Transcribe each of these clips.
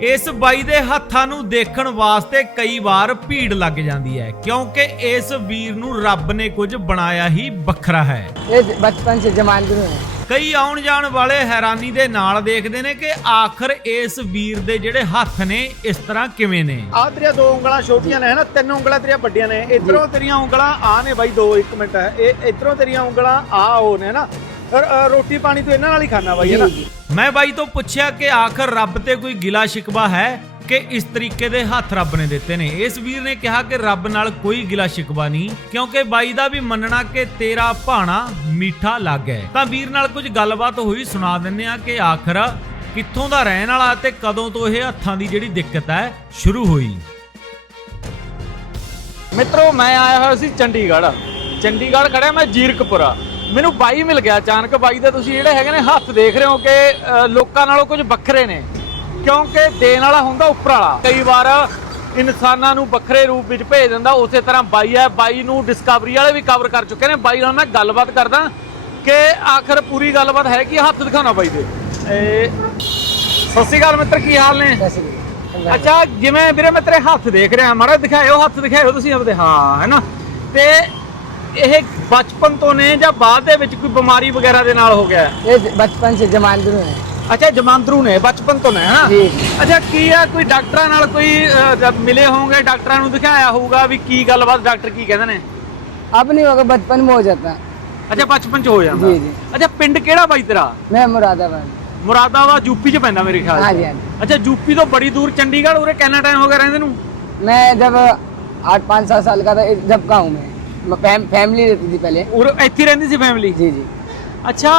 ਇਸ ਬਾਈ ਦੇ ਹੱਥਾਂ ਨੂੰ ਦੇਖਣ ਵਾਸਤੇ ਕਈ ਵਾਰ ਭੀੜ ਲੱਗ ਜਾਂਦੀ ਹੈ ਕਿਉਂਕਿ ਇਸ ਵੀਰ ਨੂੰ ਰੱਬ ਨੇ ਕੁਝ ਬਣਾਇਆ ਹੀ ਵੱਖਰਾ ਹੈ। ਇਹ ਬਚਪਨ ਸੇ ਜਮਾਨ ਗੁਰੂ ਕਈ ਆਉਣ ਜਾਣ ਵਾਲੇ ਹੈਰਾਨੀ ਦੇ ਨਾਲ ਦੇਖਦੇ ਨੇ ਕਿ ਆਖਰ ਇਸ ਵੀਰ ਦੇ ਜਿਹੜੇ ਹੱਥ ਨੇ ਇਸ ਤਰ੍ਹਾਂ ਕਿਵੇਂ ਨੇ? ਆਹ ਤੇਰੀਆਂ ਦੋ ਉਂਗਲਾਂ ਛੋਟੀਆਂ ਨੇ ਹਨਾ? ਤਿੰਨ ਉਂਗਲਾਂ ਤੇਰੀਆਂ ਵੱਡੀਆਂ ਨੇ। ਇਧਰੋਂ ਤੇਰੀਆਂ ਉਂਗਲਾਂ ਆ ਨੇ ਬਾਈ ਦੋ ਇੱਕ ਮਿੰਟ। ਹੈ ਇਹ ਇਧਰੋਂ ਤੇਰੀਆਂ ਉਂਗਲਾਂ ਆ ਹੋ ਨੇ ਹਨਾ? ਔਰ, ਅ, ਰੋਟੀ ਪਾਣੀ ਤੂੰ ਇਹਨਾਂ ਨਾਲ ਹੀ ਖਾਣਾ ਬਾਈ ਹਨਾ जी ਮੈਂ ਬਾਈ ਤੋਂ ਪੁੱਛਿਆ ਕਿ ਆਖਰ ਰੱਬ ਤੇ ਕੋਈ ਗਿਲਾ ਸ਼ਿਕਵਾ ਹੈ ਕਿ ਇਸ ਤਰੀਕੇ ਦੇ ਹੱਥ ਰੱਬ ਨੇ ਦਿੱਤੇ ਨੇ? ਇਸ ਵੀਰ ਨੇ ਕਿਹਾ ਕਿ ਰੱਬ ਨਾਲ ਕੋਈ ਗਿਲਾ ਸ਼ਿਕਵਾ ਨਹੀਂ ਕਿਉਂਕਿ ਬਾਈ ਦਾ ਵੀ ਮੰਨਣਾ ਕਿ ਤੇਰਾ ਭਾਣਾ ਮਿੱਠਾ ਲੱਗ ਹੈ। ਤਾਂ ਵੀਰ ਨਾਲ ਕੁਝ ਗੱਲਬਾਤ ਹੋਈ ਸੁਣਾ ਦਿੰਨੇ ਆ ਕਿ ਆਖਰ ਕਿੱਥੋਂ ਦਾ ਰਹਿਣ ਵਾਲਾ ਤੇ ਕਦੋਂ ਤੋਂ ਇਹ ਹੱਥਾਂ ਦੀ ਜਿਹੜੀ ਦਿੱਕਤ ਹੈ ਸ਼ੁਰੂ ਹੋਈ। ਮਿੱਤਰੋ ਮੈਂ ਆਇਆ ਹੋਇਆ ਸੀ ਚੰਡੀਗੜ੍ਹ। ਚੰਡੀਗੜ੍ਹ ਖੜਿਆ ਮੈਂ ਜੀਰਕਪੁਰਾ। ਮੈਨੂੰ ਬਾਈ ਮਿਲ ਗਿਆ ਅਚਾਨਕ ਬਾਈ ਦਾ ਤੁਸੀਂ ਜਿਹੜੇ ਹੈਗੇ ਨੇ ਹੱਥ ਦੇਖ ਰਹੇ ਹੋ ਕਿ ਲੋਕਾਂ ਨਾਲੋਂ ਕੁਝ ਵੱਖਰੇ ਨੇ। ਕਿਉਂਕਿ ਦੇਣ ਵਾਲਾ ਹੁੰਦਾ ਉੱਪਰ ਵਾਲਾ। ਕਈ ਵਾਰ ਇਨਸਾਨਾਂ ਨੂੰ ਵੱਖਰੇ ਰੂਪ ਵਿੱਚ ਭੇਜ ਦਿੰਦਾ ਉਸੇ ਤਰ੍ਹਾਂ ਬਾਈ ਹੈ ਬਾਈ ਨੂੰ ਡਿਸਕਵਰੀ ਵਾਲੇ ਵੀ ਕਵਰ ਕਰ ਚੁੱਕੇ ਨੇ। ਬਾਈ ਨਾਲ ਮੈਂ ਗੱਲਬਾਤ ਕਰਦਾ ਕਿ ਆਖਰ ਪੂਰੀ ਗੱਲਬਾਤ ਹੈ ਕਿ? ਹੱਥ ਦਿਖਾਉਣਾ ਬਾਈ ਦੇ। ਸਤਿ ਸ਼੍ਰੀ ਅਕਾਲ ਮਿੱਤਰ ਕੀ ਹਾਲ ਨੇ? ਅੱਛਾ ਜਿਵੇਂ ਵੀਰੇ ਮੈਂ ਤੇਰੇ ਹੱਥ ਦੇਖ ਰਿਹਾ ਮਾੜਾ ਦਿਖਾਇਓ ਹੱਥ ਦਿਖਾਇਓ ਤੁਸੀਂ ਆਪਦੇ। ਹਾਂ ਹੈਨਾ ਤੇ ਇਹ ਬਚਪਨ ਤੋਂ ਨੇ ਜਾਂ ਬਾਅਦ ਦੇ ਵਿੱਚ ਕੋਈ ਬਿਮਾਰੀ ਵਗੈਰਾ ਦੇ ਨਾਲ ਹੋ ਗਿਆ ਹੈ? ये बचपन से जमानदरू है ਅੱਛਾ ਜਮਾਂਦਰੂ ਨੇ ਬਚਪਨ ਤੋਂ ਨੇ ਹੈਨਾ ਜੀ। ਅੱਛਾ ਕੀ ਆ ਕੋਈ ਡਾਕਟਰਾਂ ਨਾਲ ਕੋਈ ਅਹ, ਜਦ ਮਿਲੇ ਹੋਵੋਗੇ ਡਾਕਟਰਾਂ ਨੂੰ ਦਿਖਾਇਆ ਹੋਊਗਾ ਵੀ ਕੀ ਗੱਲਬਾਤ ਡਾਕਟਰ ਕੀ ਕਹਿੰਦੇ ਨੇ अब नहीं होगा बचपन में हो जाता ਅੱਛਾ ਬਚਪਨ ਚ ਹੋ ਜਾਂਦਾ ਜੀ, ਜੀ। ਅੱਛਾ ਪਿੰਡ ਕਿਹੜਾ ਬਾਈ ਤੇਰਾ मैं मुरादाबाद ਮੁਰਾਦਾਬਾਦ ਯੂਪੀ ਚ ਪੈਂਦਾ ਮੇਰੇ ਖਿਆਲ हाँ ਚ जी हाँ जी ਅੱਛਾ ਯੂਪੀ ਤੋਂ ਬੜੀ ਦੂਰ ਚੰਡੀਗੜ੍ਹ ਉਰੇ ਕਿੰਨਾ ਟਾਈਮ ਹੋ ਗਿਆ ਰਹਿੰਦੇ ਨੂੰ मैं जब आठ पाँच सात साल का था जब का हूँ मैं ਫੈਮਿਲੀ ਰਹਿਤੀ ਸੀ ਪਹਿਲੇ। ਉਰ ਇੱਥੇ ਰਹਿੰਦੀ ਸੀ ਫੈਮਿਲੀ ਜੀ ਜੀ। ਅੱਛਾ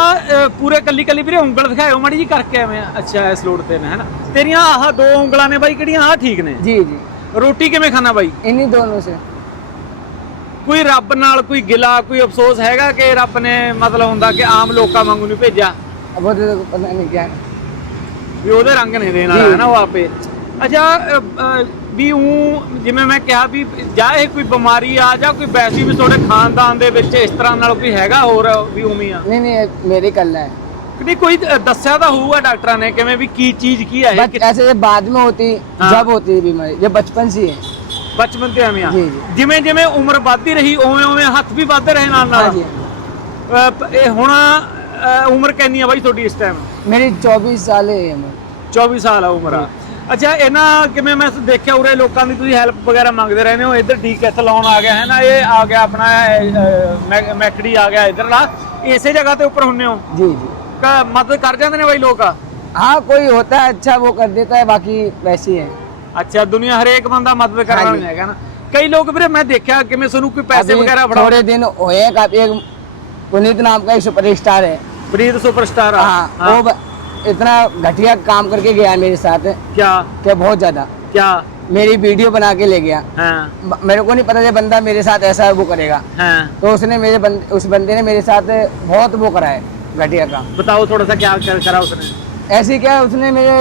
ਪੂਰੇ ਕੱਲੀ ਕੱਲੀ ਵੀਰੇ ਉਂਗਲ ਦਿਖਾਇਓ ਮਾੜੀ ਜੀ ਕਰਕੇ ਐਵੇਂ ਅੱਛਾ ਇਸ ਲੋੜ ਤੇ ਨੇ ਹੈਨਾ? ਤੇਰੀਆਂ ਆਹ ਦੋ ਉਂਗਲਾਂ ਨੇ ਬਾਈ ਕਿਹੜੀਆਂ? ਆਹ ਠੀਕ ਨੇ। ਜੀ ਜੀ। ਰੋਟੀ ਕਿਵੇਂ ਖਾਣਾ ਬਾਈ? ਇਨੀ ਦੋਨੋਂ ਸੇ ਕੋਈ ਰੱਬ ਨਾਲ ਕੋਈ ਗਿਲਾ ਕੋਈ ਅਫਸੋਸ ਹੈਗਾ ਕਿ ਰੱਬ ਨੇ ਮਤਲਬ ਹੁੰਦਾ ਕਿ ਆਮ ਲੋਕਾਂ ਵਾਂਗੂ ਨਹੀਂ ਭੇਜਿਆ? ਅਬ ਪਤਾ ਨਹੀਂ ਕਿਆ। ਵੀ ਉਹਦੇ ਰੰਗ ਨੇ ਦੇਣ ਵਾਲਾ ਹੈ ਨਾ ਉਹ ਆਪੇ। ਅੱਛਾ ਵੀ ਉਹ ਜਿਵੇਂ ਮੈਂ ਕਿਹਾ ਵੀ ਜਾਂ ਇਹ ਕੋਈ ਬਿਮਾਰੀ ਆ ਜਾਂ ਕੋਈ ਵੈਸੀ ਵੀ ਤੁਹਾਡੇ ਖਾਨਦਾਨ ਦੇ ਵਿੱਚ ਇਸ ਤਰ੍ਹਾਂ ਨਾਲ ਕੋਈ ਹੈਗਾ ਹੋਰ ਵੀ ਉਮੀ ਆ नहीं नहीं ये मेरे कल है ਨਹੀਂ ਕੋਈ ਅ, ਦੱਸਿਆ ਤਾਂ ਹੋਊਗਾ ਡਾਕਟਰਾਂ ਨੇ ਕਿਵੇਂ ਵੀ ਕੀ ਚੀਜ਼ ਕੀ ਹੈ ਇਹ बट ऐसे जब बाद में होती हाँ। जब होती है बीमारी जब बचपन से ही है ਬਚਪਨ ਤੇ ਐਵੇਂ ਆ ਜੀ, ਜੀ। ਜਿਵੇਂ ਜਿਵੇਂ ਉਮਰ ਵੱਧਦੀ ਰਹੀ ਉਵੇਂ ਉਵੇਂ ਹੱਥ ਵੀ ਵੱਧਦੇ ਰਹੇ ਨਾਲ हाँ ਨਾਲ जी ਅ, ਪ- ਇਹ ਹੁਣ ਅ, ਉਮਰ ਕਿੰਨੀ ਆ ਬਾਈ ਤੁਹਾਡੀ ਇਸ ਟਾਈਮ मेरी चौबीस साल है उम्र 24 ਸਾਲ ਆ ਉਮਰ ਆ ਅੱਛਾ ਇਹਨਾਂ ਕਿਵੇਂ ਮੈਂ ਦੇਖਿਆ ਉਰੇ ਲੋਕਾਂ ਦੀ ਤੁਸੀਂ ਹੈਲਪ ਵਗੈਰਾ ਮੰਗਦੇ ਰਹਿੰਦੇ ਹੋ? ਇੱਧਰ ਡੀਕੈਥਲੋਨ ਆ ਗਿਆ ਹੈ ਨਾ? ਇਹ ਆ ਗਿਆ ਆਪਣਾ ਅਹ, ਆ ਗਿਆ ਇਧਰਲਾ। ਇਸੇ ਜਗ੍ਹਾ ਤੇ ਉੱਪਰ ਹੁੰਨੇ ਹੋ? जी जी ਕ- ਮਦਦ ਕਰ ਜਾਂਦੇ ਨੇ ਬਾਈ ਲੋਕ? हाँ कोई होता है अच्छा वो कर देता है बाकी वैसे ਅੱਛਾ ਦੁਨੀਆ ਹਰੇਕ ਬੰਦਾ ਮਦਦ ਕਰਨ ਵਾਲਾ ਹਾਂਜੀ। ਹੈਗਾ ਨਾ। ਕਈ ਲੋਕ ਵੀਰੇ ਮੈਂ ਦੇਖਿਆ ਕਿਵੇਂ ਤੁਹਾਨੂੰ ਕੋਈ ਪੈਸੇ ਵਗੈਰਾ ਫੜਾ थोड़े दिन हुए काफी एक पुनीत नाम का एक सुपरस्टार है प्रीत सुपरस्टार हाँ, इतना घटिया काम करके गया मेरे साथ। क्या? क्या बहुत ज़्यादा। क्या? मेरी वीडियो बना के ले गया। हाँ। मेरे को नहीं पता था बंदा मेरे साथ ऐसा वो करेगा। हाँ। तो उसने मेरे बंद, उस बंदे ने मेरे साथ बहुत वो करा है घटिया का बताओ थोड़ा सा क्या कर, करा उसने? ऐसी क्या उसने मेरे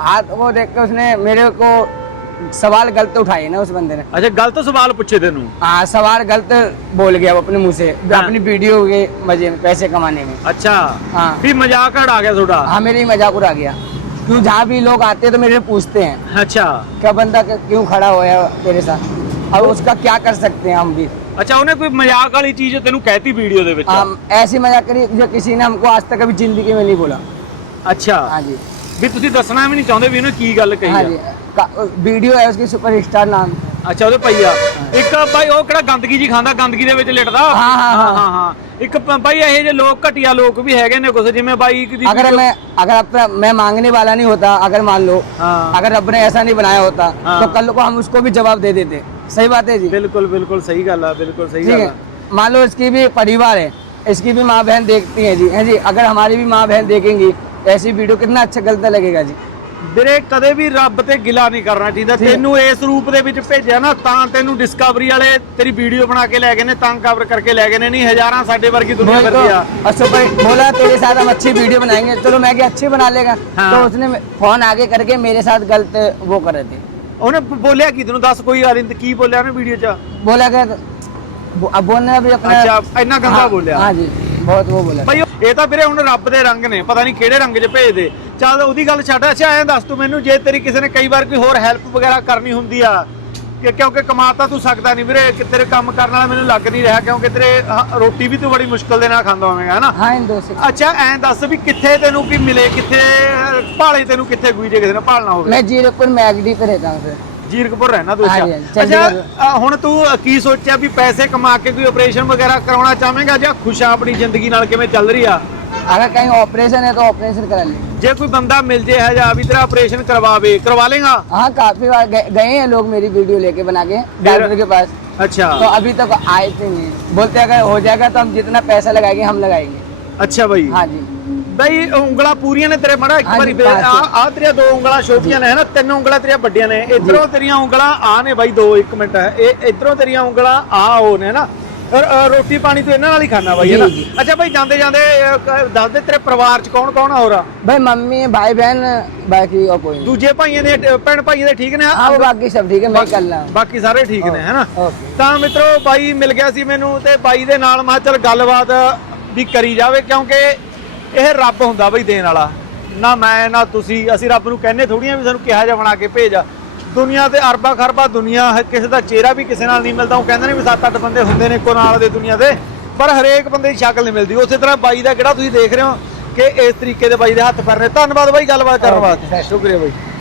हाथ को देख के उसने मेरे को सवाल गलत उठाए ना उस बंदे ने अच्छा गलत सवाल पूछे तेनू हाँ सवाल गलत बोल गया वो अपने मुंह से हाँ। अपनी वीडियो के मजे में पैसे कमाने में अच्छा हाँ भी मजाक उड़ा गया थोड़ा हाँ मेरे ही मजाक उड़ा गया क्यों जहाँ भी लोग आते हैं तो मेरे से पूछते हैं अच्छा क्या बंदा क- क्यों खड़ा हुआ है तेरे साथ अब उसका क्या कर सकते हैं हम भी अच्छा उन्हें कोई मजाक वाली चीज तेनू कहती वीडियो दे विच हम ऐसी मजाक करी जो किसी ने हमको आज तक कभी जिंदगी में नहीं बोला अच्छा हाँ जी ਵੀ ਤੁਸੀਂ ਦੱਸਣਾ ਵੀ ਨਹੀਂ ਚਾਹੁੰਦੇ ਵੀ ਉਹਨੇ ਕੀ ਗੱਲ ਕਹੀ हाँ ਆ जी का- वीडियो है उसकी सुपर स्टार नाम। अच्छा ਪਈਆ तो एक भाई वह कड़ा गंदगी जी खाता गंदगी के लिटता हाँ हाँ, हाँ हाँ हाँ। हाँ एक भाई ये जो लोग घटिया लोग भी है कुछ जिम्मे भाई अगर मैं अगर अब मैं मांगने वाला नहीं होता अगर मान लो हाँ। अगर रब ने ऐसा नहीं बनाया होता हाँ। तो कल को हम उसको भी जवाब दे देते। सही बात है जी? बिल्कुल बिल्कुल सही गल है बिल्कुल सही है। मान लो इसकी भी परिवार है इसकी भी माँ बहन देखती है जी। है जी अगर हमारी भी माँ बहन देखेंगी ऐसी वीडियो कितना अच्छा गलत लगेगा जी। ਵੀਰੇ ਕਦੇ ਵੀ ਰੱਬ ਤੇ ਗਿਲਾ ਨਹੀਂ ਕਰਨਾ ਚਾਹੀਦਾ ਠੀਕ ਹੈ। ਤੈਨੂੰ ਇਸ ਰੂਪ ਦੇ ਵਿੱਚ ਭੇਜਿਆ ਨਾ ਤਾਂ ਤੈਨੂੰ ਡਿਸਕਵਰੀ ਵਾਲੇ ਤੇਰੀ ਵੀਡੀਓ ਬਣਾ ਕੇ ਲੈ ਗਏ ਨੇ ਤਾਂ ਕਵਰ ਕਰਕੇ ਲੈ ਗਏ ਨੇ ਨਹੀਂ ਹਜ਼ਾਰਾਂ ਸਾਡੇ ਵਰਗੀ ਦੁਨੀਆ बोल तो ਫਿਰਦੀ ਆ और सुपर बोला तेरे साथ हम अच्छी वीडियो बनाएंगे चलो मैं क्या अच्छी बना लेगा हाँ। तो उसने फोन आगे करके मेरे साथ गलत वो कर रहे थे ਉਹਨੇ ਬ- ਬੋਲਿਆ ਕੀ ਤੈਨੂੰ ਦੱਸ ਕੋਈ ਗੱਲ ਨਹੀਂ ਕੀ ਬੋਲਿਆ ਉਹਨੇ ਵੀਡੀਓ 'ਚ बोला क्या वो- अब बोलने भी अपना ਅੱਛਾ ਇੰਨਾ ਗੰਦਾ हाँ, ਬੋਲਿਆ हाँ जी बहुत वो बोला ਭਾਈ ਇਹ ਤਾਂ ਵੀਰੇ ਹੁਣ ਰੱਬ ਦੇ ਰੰਗ ਨੇ ਪਤਾ ਨਹੀਂ ਕਿਹੜੇ ਰੰਗ 'ਚ ਭੇਜਦੇ ਚੱਲ ਉਹਦੀ ਗੱਲ ਛੱਡ ਅੱਛਾ ਐਂ ਦੱਸ ਤੂੰ ਮੈਨੂੰ ਜੇ ਤੇਰੀ ਕਿਸੇ ਨੇ ਕਈ ਵਾਰ ਕੋਈ ਹੋਰ ਹੈਲਪ ਵਗੈਰਾ ਕਰਨੀ ਹੁੰਦੀ ਆ ਕਿ ਕਿਉਂਕਿ ਕਮਾ ਤਾਂ ਤੂੰ ਸਕਦਾ ਨਹੀਂ ਵੀਰੇ ਕਿ ਤੇਰੇ ਕੰਮ ਕਰਨ ਵਾਲਾ ਮੈਨੂੰ ਲੱਗ ਨਹੀਂ ਰਿਹਾ ਕਿਉਂਕਿ ਤੇਰੇ ਆਹ, ਰੋਟੀ ਵੀ ਤੂੰ ਬੜੀ ਮੁਸ਼ਕਲ ਦੇ ਨਾਲ ਖਾਂਦਾ ਹੋਵੇਂਗਾ ਹਨਾ हाँ इन दो से ਅੱਛਾ ਐਂ ਦੱਸ ਵੀ ਕਿੱਥੇ ਤੈਨੂੰ ਕੀ ਮਿਲੇ ਕਿੱਥੇ ਭਾਲੇ ਤੈਨੂੰ ਕਿੱਥੇ ਗਈ ਜੇ ਕਿਸੇ ਨੇ ਭਾਲਣਾ ਹੋਵੇ मैं जीरकपुर में एगडी पे रहता हूँ सर ਜੀਰਕਪੁਰ ਰਹਿਣਾ ਤੂੰ ਹਾਂਜੀ, ਅੱਛਾ ਹਾਂਜੀ, ਅੱਛਾ ਚੰਡੀਗੜ੍ਹ। ਅ, ਹੁਣ ਤੂੰ ਅ, ਕੀ ਸੋਚਿਆ ਵੀ ਪੈਸੇ ਕਮਾ ਕੇ ਕੋਈ ਆਪਰੇਸ਼ਨ ਵਗੈਰਾ ਕਰਾਉਣਾ ਚਾਹਵੇਂਗਾ ਜਾਂ ਖੁਸ਼ ਆ ਆਪਣੀ ਜ਼ਿੰਦਗੀ ਨਾਲ ਕਿਵੇਂ ਚੱਲ ਰਹੀ ਆ अगर कहीं ऑपरेशन है तो ऑपरेशन करा लेंगे ਜੇ ਕੋਈ ਬੰਦਾ ਮਿਲ ਜੇ ਹੈ ਜਾਂ ਵੀ ਤੇਰਾ ਆਪਰੇਸ਼ਨ ਕਰਵਾਵੇ ਕਰਵਾ ਲੇਗਾ हाँ काफी बार गए गए हैं लोग मेरी वीडियो लेके बना के डॉक्टर के पास ਅੱਛਾ तो अभी तक आए थे नहीं बोलते अगर हो जाएगा तो हम जितना पैसा लगाएंगे हम लगाएंगे ਅੱਛਾ ਬਾਈ हाँ जी ਬਈ ਉਂਗਲਾਂ ਪੂਰੀਆਂ ਨੇ ਤੇਰੇ ਮੜਾ ਇੱਕ ਹਾਂਜੀ, ਵਾਰੀ ਬਸ। ਆ ਆ ਤੇਰੀਆਂ ਦੋ ਉਂਗਲਾਂ ਛੋਟੀਆਂ ਨੇ ਹਨਾ ਤਿੰਨ ਉਂਗਲਾਂ ਤੇਰੀਆਂ ਵੱਡੀਆਂ ਨੇ ਇਧਰੋਂ ਤੇਰੀਆਂ ਉਂਗਲਾਂ ਆ ਨੇ ਬਾਈ ਦੋ ਇੱਕ ਮਿੰਟ ਇਹ ਇਧਰੋਂ ਤੇਰੀਆਂ ਉਂਗਲਾਂ ਆ ਹੋ ਨੇ ਨਾ ਔਰ, ਅ, ਰੋਟੀ ਪਾਣੀ ਤੂੰ ਇਹਨਾਂ ਨਾਲ ਹੀ ਖਾਣਾ ਬਾਈ ਜੀ, ਹੈ ਨਾ ਜੀ। ਅੱਛਾ ਬਾਈ ਜਾਂਦੇ ਜਾਂਦੇ ਅ, ਕ- ਦੱਸ ਦੇ ਤੇਰੇ ਪਰਿਵਾਰ ਚ ਕੌਣ ਕੌਣ ਆ ਹੋਰ ਆ? भाई मम्मी भाई बहन बाकी और कोई नहीं ਦੂਜੇ ਭਾਈਆਂ ਦੇ ਅ, ਭੈਣ ਭਾਈਆਂ ਦੇ ਠੀਕ ਨੇ हाँ वो बाकी सब ठीक है मैं कर रहा हूँ ਬਾਕੀ ਸਾਰੇ ਠੀਕ ਨੇ ਹੈਨਾ ओके ਤਾਂ ਮਿੱਤਰੋ ਬਾਈ ਮਿਲ ਗਿਆ ਸੀ ਮੈਨੂੰ ਤੇ ਬਾਈ ਦੇ ਨਾਲ ਮੈਂ ਕਿਹਾ ਚੱਲ ਗੱਲਬਾਤ ਵੀ ਕਰੀ ਜਾਵੇ ਕਿਉਂਕਿ ਇਹ ਰੱਬ ਹੁੰਦਾ ਬਈ ਦੇਣ ਵਾਲਾ ਨਾ ਮੈਂ ਨਾ ਤੁਸੀਂ ਅਸੀਂ ਰੱਬ ਨੂੰ ਕਹਿੰਨੇ ਥੋੜੀਆਂ ਵੀ ਸਾਨੂੰ ਕਿਹਾ ਜਾ ਬਣਾ ਕੇ ਭੇਜ ਦੁਨੀਆ ਤੇ ਅਰਬਾਂ ਖਰਬਾਂ ਦੁਨੀਆ ਹੈ ਕਿਸੇ ਦਾ ਚਿਹਰਾ ਵੀ ਕਿਸੇ ਨਾਲ ਨਹੀਂ ਮਿਲਦਾ। ਉਹ ਕਹਿੰਦੇ ਨੇ ਵੀ ਸੱਤ ਅੱਠ ਬੰਦੇ ਹੁੰਦੇ ਨੇ ਇੱਕੋ ਨਾਲ ਦੇ ਦੁਨੀਆ ਦੇ ਪਰ ਹਰੇਕ ਬੰਦੇ ਦੀ ਸ਼ਕਲ ਨਹੀਂ ਮਿਲਦੀ। ਉਸੇ ਤਰ੍ਹਾਂ ਬਾਈ ਦਾ ਕਿਹੜਾ ਤੁਸੀਂ ਦੇਖ ਰਹੇ ਹੋ ਕਿ ਇਸ ਤਰੀਕੇ ਦੇ ਬਾਈ ਦੇ ਹੱਥ ਫਰਨੇ ਧੰਨਵਾਦ ਬਾਈ ਗੱਲਬਾਤ ਕਰਨ ਵਾਸਤੇ. ਸ਼ੁਕਰੀਆ ਬਾਈ।